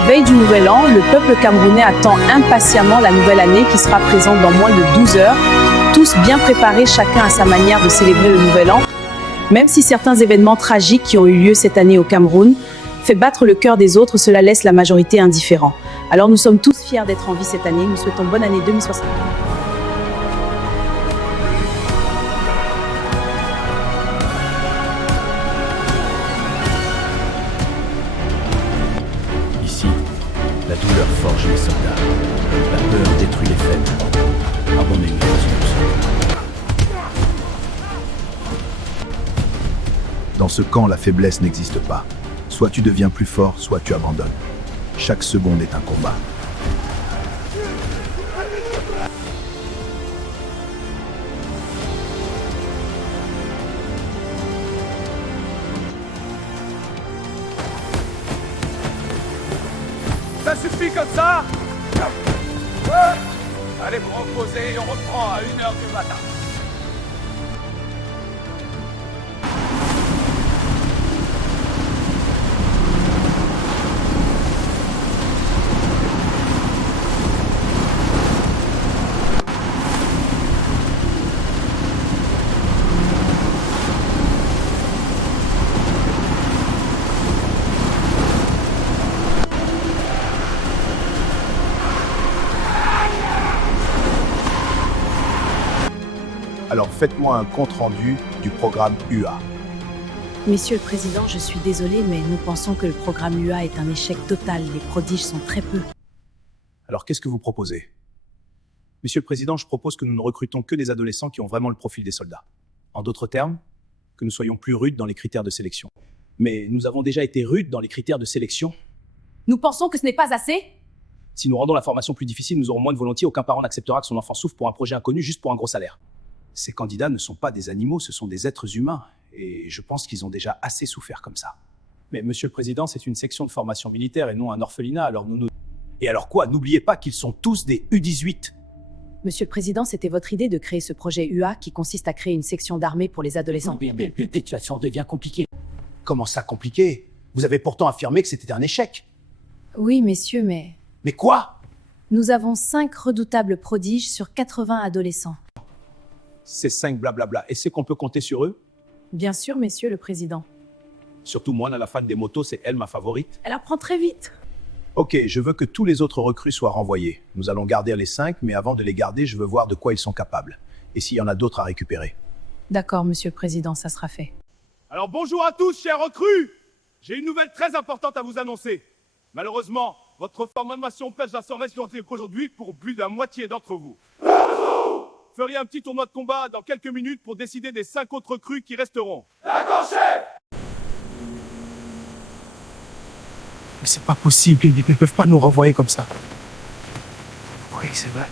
la veille du Nouvel An, le peuple camerounais attend impatiemment la nouvelle année qui sera présente dans moins de 12 heures. Tous bien préparés, chacun à sa manière de célébrer le Nouvel An. Même si certains événements tragiques qui ont eu lieu cette année au Cameroun fait battre le cœur des autres, cela laisse la majorité indifférent. Alors nous sommes tous fiers d'être en vie cette année. Nous souhaitons bonne année 2060. Ici, la douleur forge les soldats. La peur détruit les faibles. Abonnez-nous tous. Dans ce camp, la faiblesse n'existe pas. Soit tu deviens plus fort, soit tu abandonnes. Chaque seconde est un combat. Ça suffit comme ça? Allez vous reposer et on reprend à 1h du matin. Alors faites-moi un compte-rendu du programme UA. Monsieur le Président, je suis désolé, mais nous pensons que le programme UA est un échec total. Les prodiges sont très peu. Alors qu'est-ce que vous proposez? Monsieur le Président, je propose que nous ne recrutons que des adolescents qui ont vraiment le profil des soldats. En d'autres termes, que nous soyons plus rudes dans les critères de sélection. Mais nous avons déjà été rudes dans les critères de sélection. Nous pensons que ce n'est pas assez? Si nous rendons la formation plus difficile, nous aurons moins de volontiers. Aucun parent n'acceptera que son enfant souffre pour un projet inconnu juste pour un gros salaire. Ces candidats ne sont pas des animaux, ce sont des êtres humains. Et je pense qu'ils ont déjà assez souffert comme ça. Mais Monsieur le Président, c'est une section de formation militaire et non un orphelinat, alors nous... Et alors quoi? N'oubliez pas qu'ils sont tous des U-18. Monsieur le Président, c'était votre idée de créer ce projet UA qui consiste à créer une section d'armée pour les adolescents. Mais la situation devient compliquée. Comment ça compliqué? Vous avez pourtant affirmé que c'était un échec. Oui, messieurs, mais Mais quoi? nous avons 5 redoutables prodiges sur 80 adolescents. Ces 5 blablabla. Et c'est qu'on peut compter sur eux? Bien sûr, Monsieur le Président. Surtout moi, la fan des motos, c'est elle ma favorite. Elle apprend très vite. Ok, je veux que tous les autres recrues soient renvoyés. Nous allons garder les 5, mais avant de les garder, je veux voir de quoi ils sont capables. Et s'il y en a d'autres à récupérer. D'accord, Monsieur le Président, ça sera fait. Alors bonjour à tous, chers recrues. J'ai une nouvelle très importante à vous annoncer. Malheureusement, votre formation pêche va s'en résulter qu'aujourd'hui pour plus de la moitié d'entre vous. Vous feriez un petit tournoi de combat dans quelques minutes pour décider des 5 autres recrues qui resteront. D'accord, chef! Mais c'est pas possible, ils ne peuvent pas nous renvoyer comme ça. Oui, c'est vrai.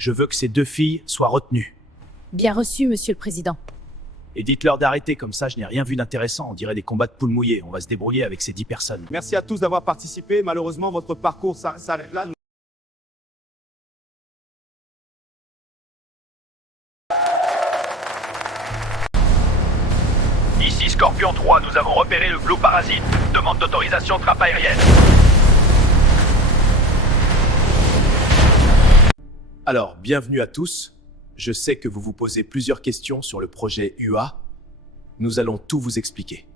Je veux que ces 2 filles soient retenues. Bien reçu, Monsieur le Président. Et dites-leur d'arrêter, comme ça je n'ai rien vu d'intéressant. On dirait des combats de poules mouillées. On va se débrouiller avec ces 10 personnes. Merci à tous d'avoir participé. Malheureusement, votre parcours s'arrête là. Ici Scorpion 3, nous avons repéré le Blue Parasite. Demande d'autorisation trappe aérienne. Alors, bienvenue à tous. Je sais que vous vous posez plusieurs questions sur le projet UA. Nous allons tout vous expliquer.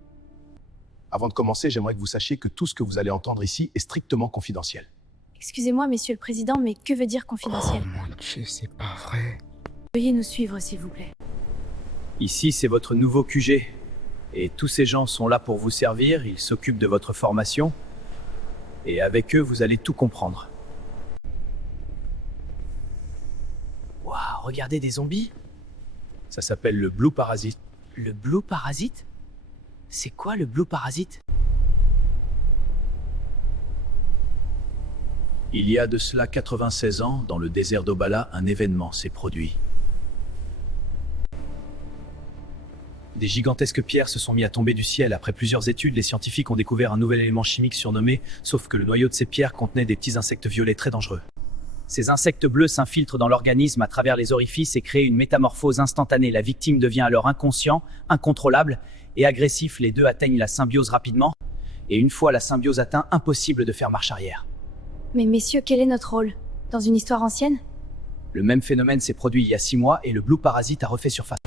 Avant de commencer, j'aimerais que vous sachiez que tout ce que vous allez entendre ici est strictement confidentiel. Excusez-moi, Monsieur le Président, mais que veut dire confidentiel? Oh mon Dieu, c'est pas vrai. Veuillez nous suivre, s'il vous plaît. Ici, c'est votre nouveau QG. Et tous ces gens sont là pour vous servir, ils s'occupent de votre formation. Et avec eux, vous allez tout comprendre. Waouh, regardez des zombies. Ça s'appelle le Blue Parasite. Le Blue Parasite? C'est quoi le Blue Parasite? Il y a de cela 96 ans, dans le désert d'Obala, un événement s'est produit. Des gigantesques pierres se sont mis à tomber du ciel. Après plusieurs études, les scientifiques ont découvert un nouvel élément chimique surnommé, sauf que le noyau de ces pierres contenait des petits insectes violets très dangereux. Ces insectes bleus s'infiltrent dans l'organisme à travers les orifices et créent une métamorphose instantanée. La victime devient alors inconscient, incontrôlable et agressif. Les deux atteignent la symbiose rapidement. Et une fois la symbiose atteinte, impossible de faire marche arrière. Mais messieurs, quel est notre rôle? Dans une histoire ancienne? Le même phénomène s'est produit il y a 6 mois et le Blue Parasite a refait surface.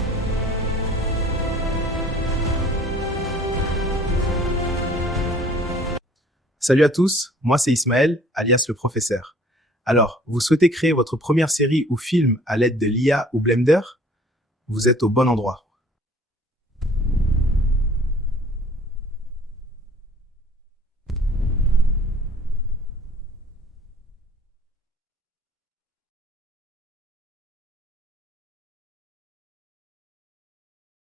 Salut à tous, moi c'est Ismaël, alias le professeur. Alors, vous souhaitez créer votre première série ou film à l'aide de l'IA ou Blender? Vous êtes au bon endroit.